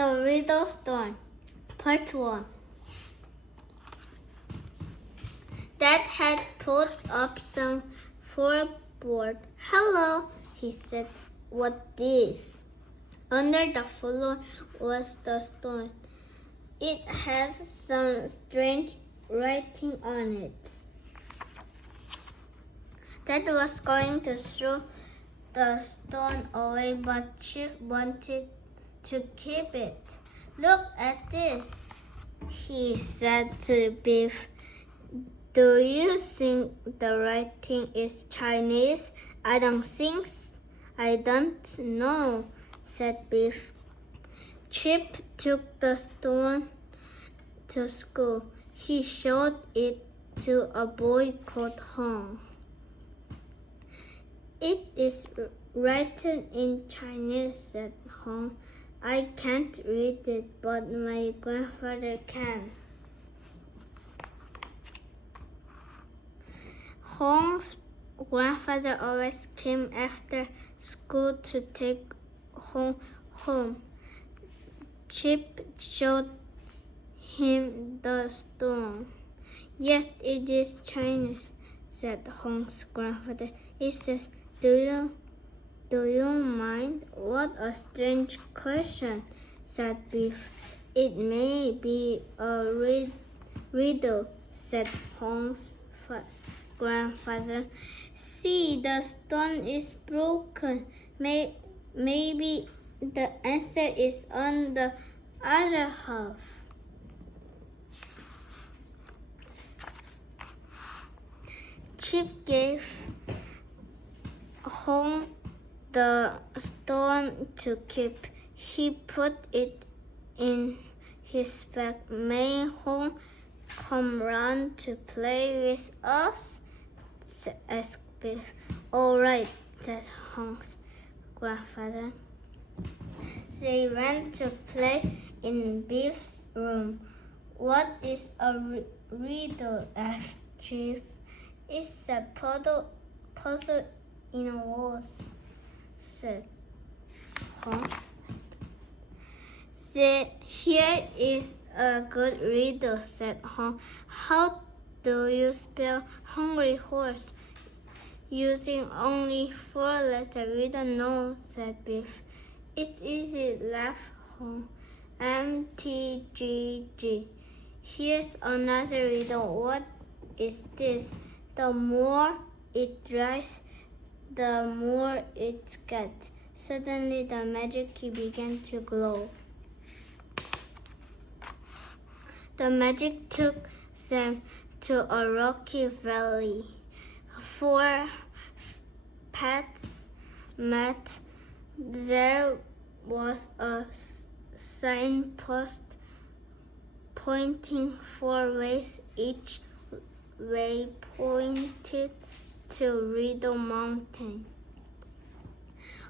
The Riddle Storm, Part 1. Dad had put up some floorboard. Hello, he said. What is? Under the floor was the stone. It had some strange writing on it. Dad was going to throw the stone away, but Chip wanted to keep it. Look at this, he said to Biff. Do you think the writing is Chinese? I don't know, said Biff. Chip took the stone to school. He showed it to a boy called Hong. It is written in Chinese, said Hong. I can't read it, but my grandfather can. Hong's grandfather always came after school to take Hong home. Chip showed him the stone. Yes, it is Chinese, said Hong's grandfather. It says, Do you mind? What a strange question, said Biff. It may be a riddle, said Hong's grandfather. See, the stone is broken. Maybe the answer is on the other half. Chip gave Hong the stone to keep. He put it in his bag. May Hong come round to play with us? Asked Biff. All right, said Hong's grandfather. They went to play in Biff's room. What is a riddle? Asked Chip. It's a puzzle in a walls, said Hong. Here is a good riddle, said Hong. How do you spell hungry horse? Using only 4 letters. We don't know, said Biff. It's easy, laughed Hong. MTGG. Here's another riddle. What is this? The more it dries, the more it gets. Suddenly the magic key began to glow. The magic took them to a rocky valley. 4 paths met. There was a signpost pointing 4 ways. Each way pointed to Riddle Mountain.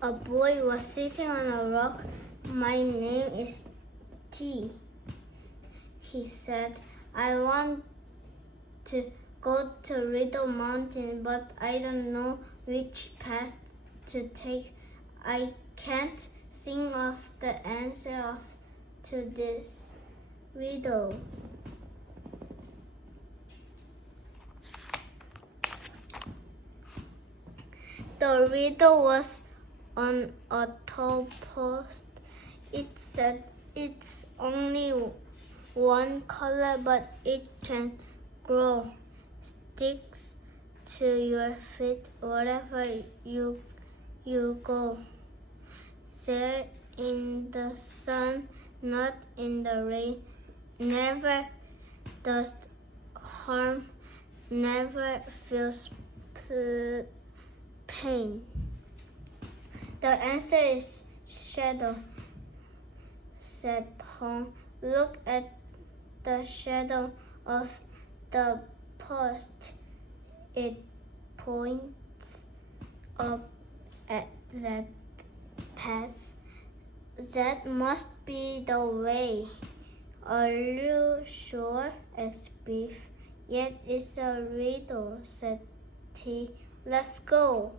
A boy was sitting on a rock. My name is T, he said. I want to go to Riddle Mountain, but I don't know which path to take. I can't think of the answer to this riddle. The riddle was on a tall post. It said it's only one color, but it can grow. Sticks to your feet wherever you go. There in the sun, not in the rain. Never does harm, never feels pain. The answer is shadow, said Hong. Look at the shadow of the post. It points up at that path. That must be the way. Are you sure? Asked Biff. Yet it's a riddle, said T. Let's go.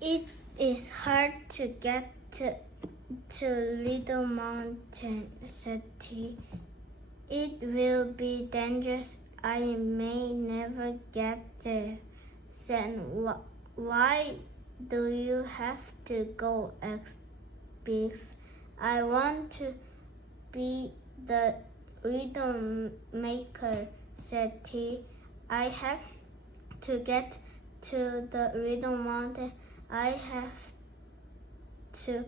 It is hard to get to Riddle Mountain, said T. It will be dangerous. I may never get there. Then why do you have to go? Asked Biff. I want to be the riddle maker, said T. I have to get to the Riddle Mountain. I have to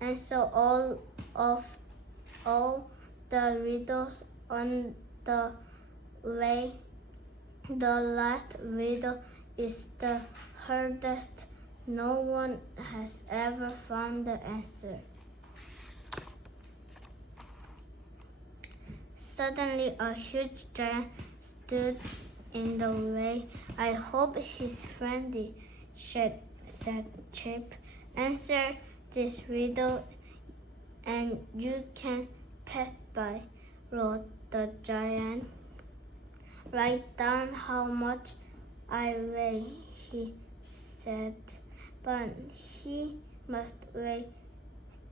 answer all the riddles on the way. The last riddle is the hardest. No one has ever found the answer. Suddenly, a huge giant stood in the way. I hope he's friendly, said Chip. Answer this riddle and you can pass by, wrote the giant. Write down how much I weigh, he said. But he must weigh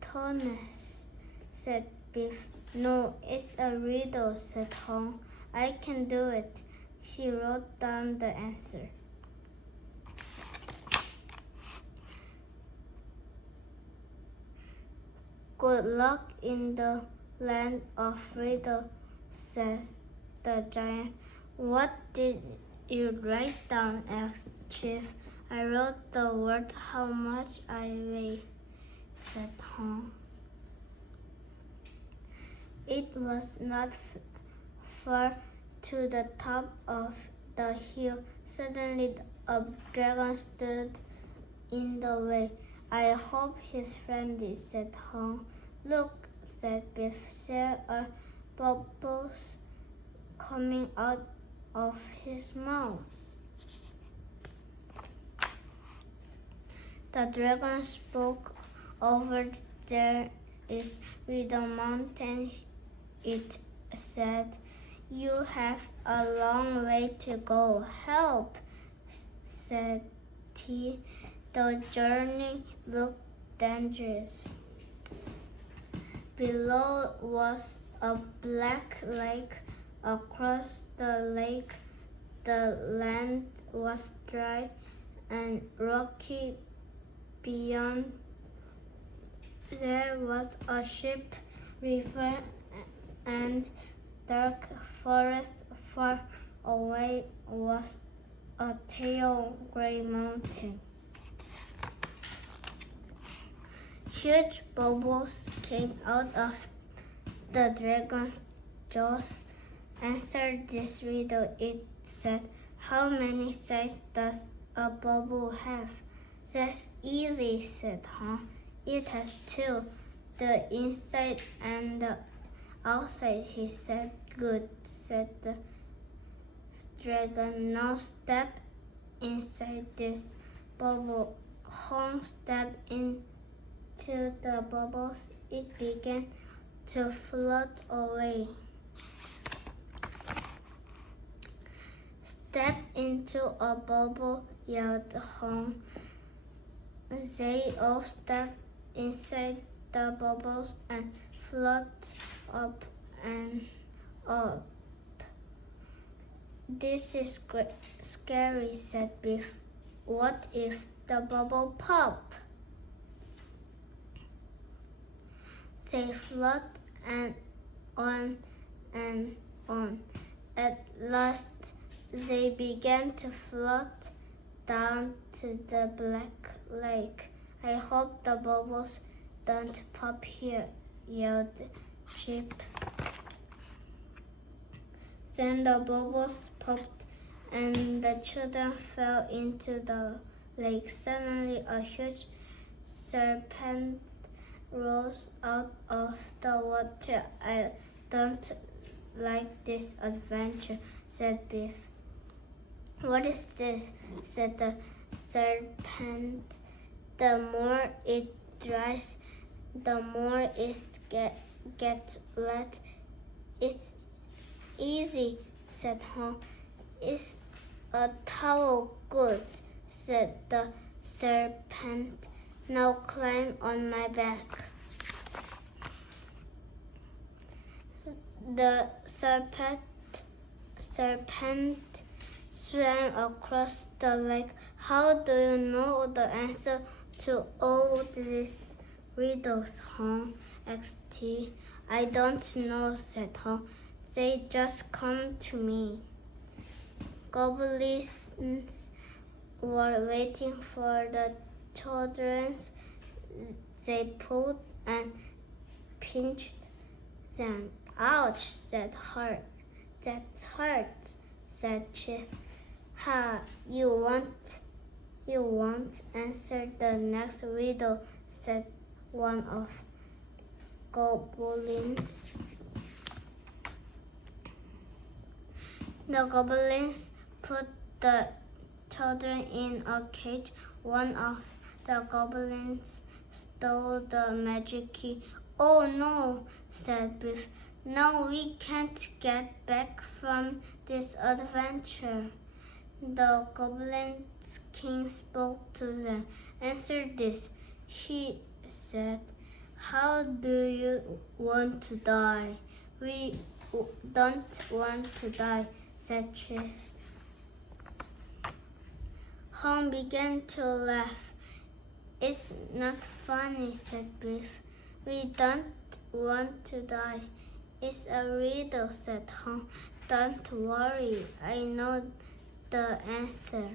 tons, said Biff. No, it's a riddle, said Hong. I can do it. She wrote down the answer. Good luck in the land of riddle, says the giant. What did you write down? Asked Chief. I wrote the word how much I weigh, said Hong. It was not far to the top of the hill. Suddenly a dragon stood in the way. I hope he's friendly, said Hong. Look, said Biff, there are bubbles coming out of his mouth. The dragon spoke. Over there is Riddle Mountain, it said. You have a long way to go. Help, said T. The journey looked dangerous. Below was a black lake. Across the lake, the land was dry and rocky. Beyond there was a sheep river and dark forest. Far away was a tall gray mountain. Huge bubbles came out of the dragon's jaws. Answer this riddle, it said. How many sides does a bubble have? That's easy, said Hong. It has two, the inside and the outside, he said. Good, said the dragon. Now step inside this bubble. Hong stepped into the bubbles. It began to float away. Step into a bubble, yelled Hong. They all stepped inside the bubbles and float up and up. This is scary, said Biff. What if the bubble pop? They float and on and on. At last, they began to float down to the black lake. I hope the bubbles don't pop here, yelled Chip. Then the bubbles popped and the children fell into the lake. Suddenly a huge serpent rose out of the water. I don't like this adventure, said Biff. What is this? Said the serpent. The more it dries, the more it gets wet. It's easy, said Hong. Is a towel good? Said the serpent. Now climb on my back. The serpent swam across the lake. How do you know the answer to all these riddles, huh? asked he. I don't know, said Huh. They just come to me. Goblins were waiting for the children. They pulled and pinched them. Ouch, said Hurt. That hurts, said Chief. Ha, you won't answer the next riddle, said one of goblins. The goblins put the children in a cage. One of the goblins stole the magic key. Oh no, said Biff. No, we can't get back from this adventure. The Goblin's king spoke to them. Answer this, he said. How do you want to die? We don't want to die, said Chief. Home began to laugh. It's not funny, said Biff. We don't want to die. It's a riddle, said Home. Don't worry, I know the answer.